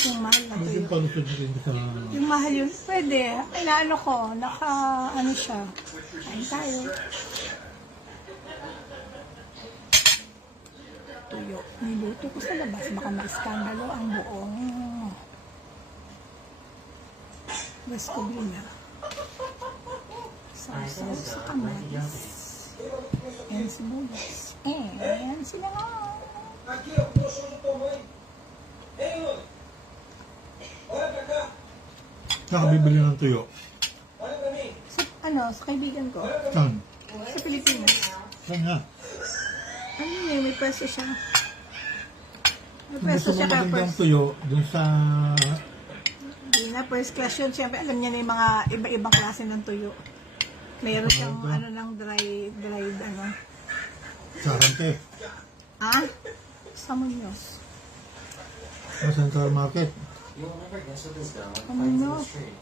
Yung mahal na Medyo tuyo. palusod din sa... Yung mahal yun, pwede. Inaano ko, ano siya. Kain tayo. Tuyo. Niluto ko sa labas. Baka ma-iskandalo ang buong West Covina. Sausaw sa kamatis. And sibuyas. And sinangag. Nakabibili ng tuyo. Sa kaibigan ko. Saan? Sa Pilipinas. Saan nga? Ano yun, may pwesto siya. May Kung pwesto gusto mo siya kaya magandang first. tuyo, dun sa... Hindi na, first class yun. Siyempre, alam niya na yung mga iba-ibang klase ng tuyo. Mayroon siyang ng dried ano. Sarante. Ah? Sa Muñoz. Sa Central Market. You'll never guess what this dog Oh, finds in no. the street.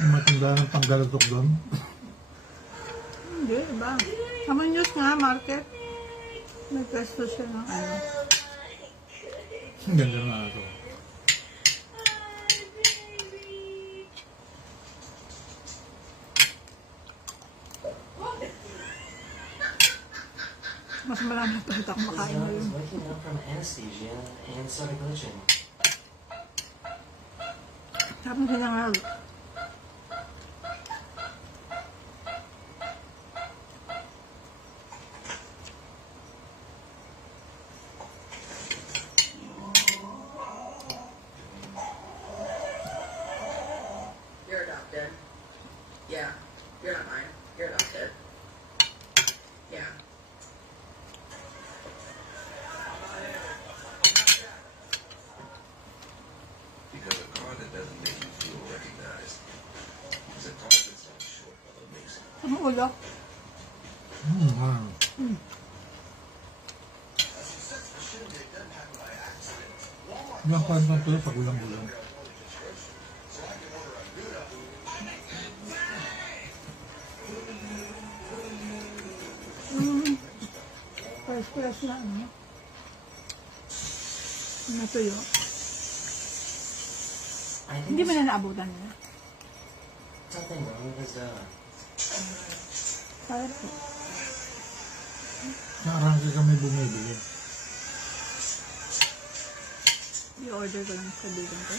Yung matanda ng panggalatok doon. Hindi, iba. Sa Muñoz nga, market. May pwesto siya ng ano. Ang ganda na ito. Mas marami pa ito kung This makain mo dog is yun. waking up from anesthesia and started glitching. Sabi ko nga, You're adopted. Yeah. You're not mine. You're adopted. Yeah. Because a car that doesn't make you feel recognized is a car that's not short of amazing. ang ulo. Wow. Yung kwentong tuyo pag ulang-ulang. First class na ano. Na tuyo. I think Hindi ba there's na naabutan niya? something wrong with his dog. Para po. Nakarangke kami bumibili. I-order ko lang sa kaibigan ko.